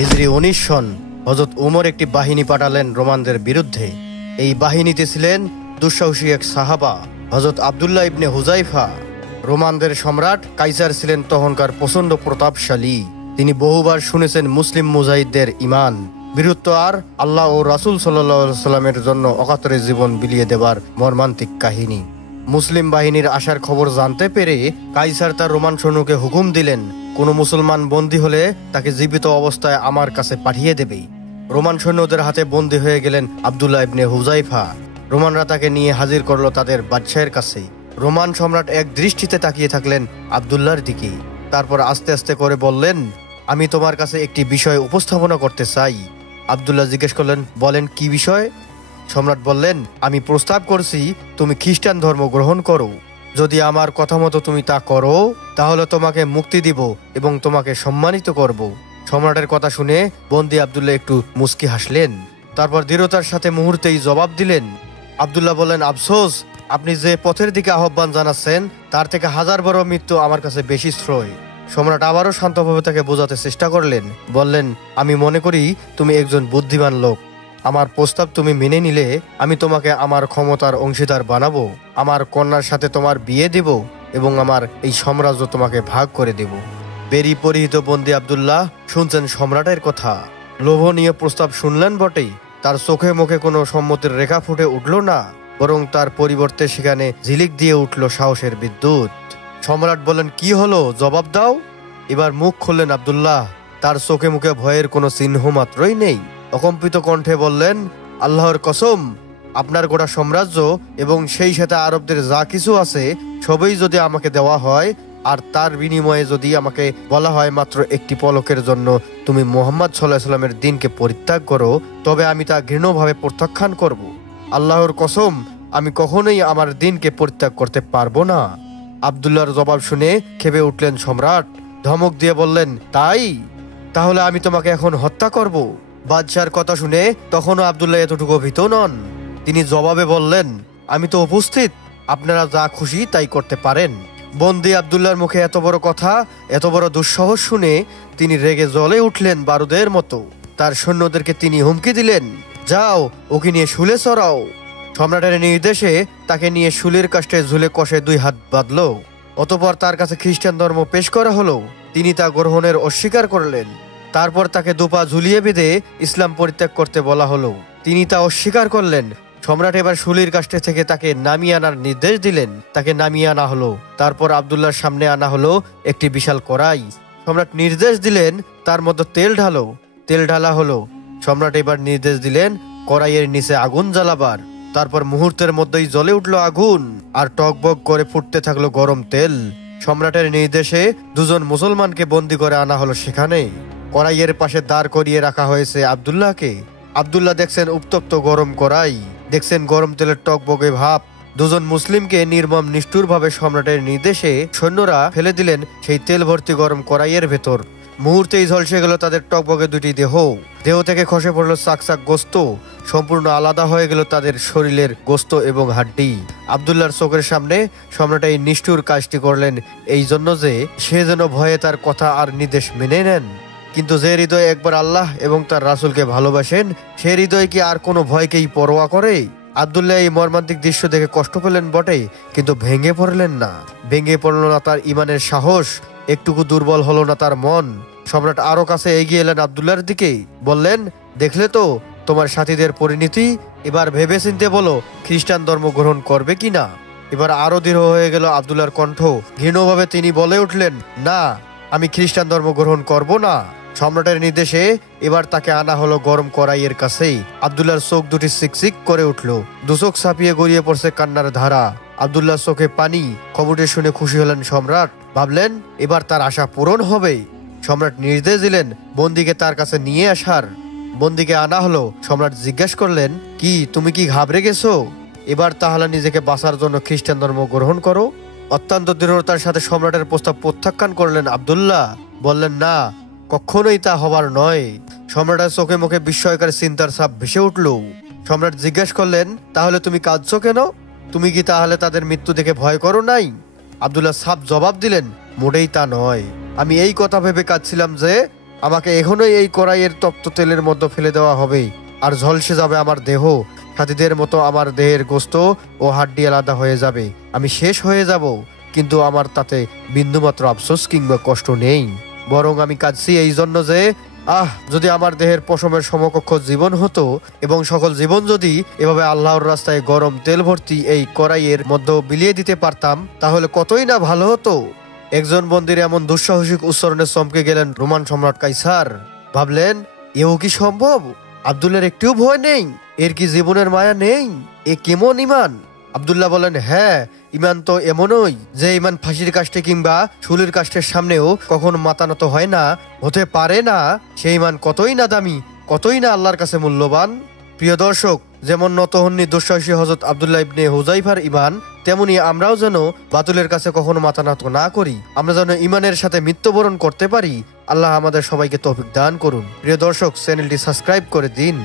হিজরি 19 সন হযরত উমর একটি বাহিনী পাঠালেন রোমানদের বিরুদ্ধে। এই বাহিনীতে ছিলেন দুঃসাহসী এক সাহাবা হযরত আব্দুল্লাহ ইবনে হুযাইফা। রোমানদের সম্রাট কাইসার ছিলেন তখনকার প্রচণ্ড প্রতাপশালী। তিনি বহুবার শুনেছেন মুসলিম মুজাহিদদের ঈমান, বীরত্ব আর আল্লাহ ও রাসূল সাল্লাল্লাহু আলাইহি সাল্লামের জন্য অকাতরে জীবন বিলিয়ে দেবার মর্মান্তিক কাহিনী। মুসলিম বাহিনীর আসার খবর জানতে পেরে কাইসার তার রোমান সৈন্যকে হুকুম দিলেন, কোনো মুসলমান বন্দী হলে তাকে জীবিত অবস্থায় আমার কাছে পাঠিয়ে দেবে। রোমান সৈন্যদের হাতে বন্দী হয়ে গেলেন আব্দুল্লাহ ইবনে হুযাইফা। রোমানরা তাকে নিয়ে হাজির করলো তাদের বাদশাহের কাছে। রোমান সম্রাট এক দৃষ্টিতে তাকিয়ে থাকলেন আব্দুল্লাহর দিকে। তারপর আস্তে আস্তে করে বললেন, আমি তোমার কাছে একটি বিষয় উপস্থাপনা করতে চাই। আব্দুল্লাহ জিজ্ঞেস করলেন, বলেন কি বিষয়? সম্রাট বললেন, আমি প্রস্তাব করছি তুমি খ্রিস্টান ধর্ম গ্রহণ করো। যদি আমার কথা মতো তুমি তা করো তাহলে তোমাকে মুক্তি দিব এবং তোমাকে সম্মানিত করব। সম্রাটের কথা শুনে বন্দী আব্দুল্লাহ একটু মুচকি হাসলেন। তারপর দৃঢ়তার সাথে মুহূর্তেই জবাব দিলেন। আব্দুল্লাহ বললেন, আফসোস, আপনি যে পথের দিকে আহ্বান জানাচ্ছেন তার থেকে হাজার বড় মৃত্যু আমার কাছে বেশি শ্রয়। সম্রাট আবারও শান্তভাবে তাকে বোঝাতে চেষ্টা করলেন। বললেন, আমি মনে করি তুমি একজন বুদ্ধিমান লোক। আমার প্রস্তাব তুমি মেনে নিলে আমি তোমাকে আমার ক্ষমতার অংশীদার বানাবো। আমার কন্যার সাথে তোমার বিয়ে দেব এবং আমার এই সাম্রাজ্য তোমাকে ভাগ করে দেব। বেরি পরিহিত বন্দী আব্দুল্লাহ শুনছেন সম্রাটের কথা। লোভনীয় প্রস্তাব শুনলেন বটেই, তার চোখে মুখে কোনো সম্মতির রেখা ফুটে উঠল না, বরং তার পরিবর্তে সেখানে ঝিলিক দিয়ে উঠল সাহসের বিদ্যুৎ। সম্রাট বলেন, কি হলো, জবাব দাও। এবার মুখ খুললেন আব্দুল্লাহ। তার চোখে মুখে ভয়ের কোনো চিহ্ন মাত্রই নেই। অকম্পিত কণ্ঠে বললেন, আল্লাহর কসম, আপনার গোটা সাম্রাজ্য এবং সেই সাথে আরবদের যা কিছু আছে সবই যদি আমাকে দেওয়া হয় আর তার বিনিময়ে যদি আমাকে বলা হয় মাত্র একটি পলকের জন্য তুমি মুহাম্মদ সাল্লাল্লাহু আলাইহি সাল্লামের দ্বীনকে পরিত্যাগ করো, তবে আমি তা ঘৃণ্যভাবে প্রত্যাখ্যান করব। আল্লাহর কসম, আমি কখনোই আমার দ্বীনকে পরিত্যাগ করতে পারবো না। আব্দুল্লাহর জবাব শুনে ক্ষেপে উঠলেন সম্রাট। ধমক দিয়ে বললেন, তাই? তাহলে আমি তোমাকে এখন হত্যা করব। বাদশার কথা শুনে তখনও আব্দুল্লাহ এতটুকু ভীত নন। তিনি জবাবে বললেন, আমি তো উপস্থিত, আপনারা যা খুশি তাই করতে পারেন। বন্দী আব্দুল্লাহর মুখে এত বড় কথা, এত বড় দুঃসাহস শুনে তিনি রেগে জ্বলে উঠলেন বারুদের মতো। তার সৈন্যদেরকে তিনি হুমকি দিলেন, যাও ওকে নিয়ে শুলে চড়াও। সম্রাটের নির্দেশে তাকে নিয়ে শুলের কাষ্ঠে ঝুলে কষে 2 হাত বাঁধল। অতঃপর তার কাছে খ্রিস্টান ধর্ম পেশ করা হলো। তিনি তা গ্রহণের অস্বীকার করলেন। তারপর তাকে 2 পা ঝুলিয়ে বেঁধে ইসলাম পরিত্যাগ করতে বলা হলো। তিনি তা অস্বীকার করলেন। সম্রাট এবার শুলির কাষ্ঠে থেকে তাকে নামিয়ে আনার নির্দেশ দিলেন। তাকে নামিয়ে আনা হলো। তারপর আব্দুল্লাহর সামনে আনা হলো একটি বিশাল কড়াই। সম্রাট নির্দেশ দিলেন, তার মধ্যে তেল ঢালো। তেল ঢালা হলো। সম্রাট এবার নির্দেশ দিলেন কড়াইয়ের নিচে আগুন জ্বালাবার। তারপর মুহূর্তের মধ্যেই জ্বলে উঠল আগুন আর টকবক করে ফুটতে থাকলো গরম তেল। সম্রাটের নির্দেশে 2 জন মুসলমানকে বন্দী করে আনা হলো সেখানে। কড়াইয়ের পাশে দাঁড় করিয়ে রাখা হয়েছে আব্দুল্লাহকে। আব্দুল্লাহ দেখছেন উত্তপ্ত গরম কড়াই, দেখছেন গরম তেলের টকবকে ভাব। 2 জন মুসলিমকে নির্মম নিষ্ঠুরভাবে সম্রাটের নির্দেশে সৈন্যরা ফেলে দিলেন সেই তেল ভর্তি গরম কড়াইয়ের ভেতর। মুহূর্তেই ঝলসে গেল তাদের টকবকে 2টি দেহ। দেহ থেকে খসে পড়ল চাকচাক গোস্ত। সম্পূর্ণ আলাদা হয়ে গেল তাদের শরীরের গোস্ত এবং হাড্ডি। আব্দুল্লাহর চোখের সামনে সম্রাট এই নিষ্ঠুর কাজটি করলেন এই জন্য যে সে যেন ভয়ে তার কথা আর নির্দেশ মেনে নেন। কিন্তু যে হৃদয় একবার আল্লাহ এবং তার রাসূলকে ভালোবাসেন সে হৃদয় কি আর কোনো ভয়কেই পরোয়া করে? আব্দুল্লাহ এই মর্মান্তিক দৃশ্য দেখে কষ্ট পেলেন বটে, কিন্তু ভেঙে পড়লেন না। ভেঙে পড়ল না তার ঈমানের সাহস, একটুকু দুর্বল হলো না তার মন। সম্রাট আরো কাছে এগিয়ে এলেন আব্দুল্লাহর দিকে। বললেন, দেখলে তো তোমার সাথীদের পরিণতি। এবার ভেবে চিন্তে বলো খ্রিস্টান ধর্ম গ্রহণ করবে কিনা। এবার আরো দৃঢ় হয়ে গেল আব্দুল্লাহর কণ্ঠ। ঘৃণভাবে তিনি বলে উঠলেন, না, আমি খ্রিস্টান ধর্ম গ্রহণ করব না। সম্রাটের নির্দেশে এবার তাকে আনা হলো গরম কড়াইয়ের কাছেই। আব্দুল্লাহর চোখ 2টি চিকচিক করে উঠল। 2 চোখ ছাপিয়ে গড়িয়ে পড়ছে কান্নার ধারা। আব্দুল্লাহর চোখে পানি। খবরটি শুনে খুশি হলেন সম্রাট। ভাবলেন এবার তার আশা পূরণ হবে। সম্রাট নির্দেশ দিলেন বন্দীকে তার কাছে নিয়ে আসার। বন্দীকে আনা হলো। সম্রাট জিজ্ঞেস করলেন, কি তুমি কি ঘাবড়ে গেছো? এবার তাহলে নিজেকে বাঁচার জন্য খ্রিস্টান ধর্ম গ্রহণ করো। অত্যন্ত দৃঢ়তার সাথে সম্রাটের প্রস্তাব প্রত্যাখ্যান করলেন আব্দুল্লাহ। বললেন, না, কখনোই তা হবার নয়। সম্রাটের চোখে মুখে বিস্ময়কর চিন্তার ছাপ ভেসে উঠল। সম্রাট জিজ্ঞেস করলেন, তাহলে তুমি কাঁদছো কেন? তুমি কি তাহলে তাদের মৃত্যু দেখে ভয় করো নাই? আব্দুল্লাহ সাফ জবাব দিলেন, মোটেই তা নয়। আমি এই কথা ভেবে কাঁদছিলাম যে আমাকে এখনোই এই কড়াইয়ের তপ্ত তেলের মধ্যে ফেলে দেওয়া হবে, আর ঝলসে যাবে আমার দেহ। সাথীদের মতো আমার দেহের গোস্ত ও হাড্ডি আলাদা হয়ে যাবে, আমি শেষ হয়ে যাব। কিন্তু আমার তাতে বিন্দুমাত্র আফসোস কিংবা কষ্ট নেই, বরং আমি কাঁদছি এই জন্য যে যদি আমার দেহের পশমের সমকক্ষ জীবন হতো এবং সকল জীবন যদি এভাবে আল্লাহর রাস্তায় গরম তেল ভর্তি এই কড়াইয়ের মধ্যে বিলিয়ে দিতে পারতাম, তাহলে কতই না ভালো হতো। একজন বন্দির এমন দুঃসাহসিক উচ্চারণে চমকে গেলেন রোমান সম্রাট কাইসার। ভাবলেন, এও কি সম্ভব? আব্দুল্লাহর একটুও ভয় নেই? এর কি জীবনের মায়া নেই? এ কেমন ইমান? আব্দুল্লাহ বলেন, হ্যাঁ, ইমান তো এমনই যে ইমান ফাঁসির কাষ্ঠে কিংবা শুলির কাষ্ঠের সামনেও কখনো মাথা নত হয় না, হতে পারে না। সেই ইমান কতই না দামি, কতই না আল্লাহর কাছে মূল্যবান। প্রিয় দর্শক, যেমন নত হননি দুঃসাহসী হযরত আব্দুল্লাহ ইবনে হুযাইফার ইমান, তেমনি আমরাও যেন বাতুলের কাছে কখনো মাথা নত না করি, আমরা যেন ইমানের সাথে মৃত্যুবরণ করতে পারি। আল্লাহ আমাদের সবাইকে তৌফিক দান করুন। প্রিয় দর্শক, চ্যানেলটি সাবস্ক্রাইব করে দিন।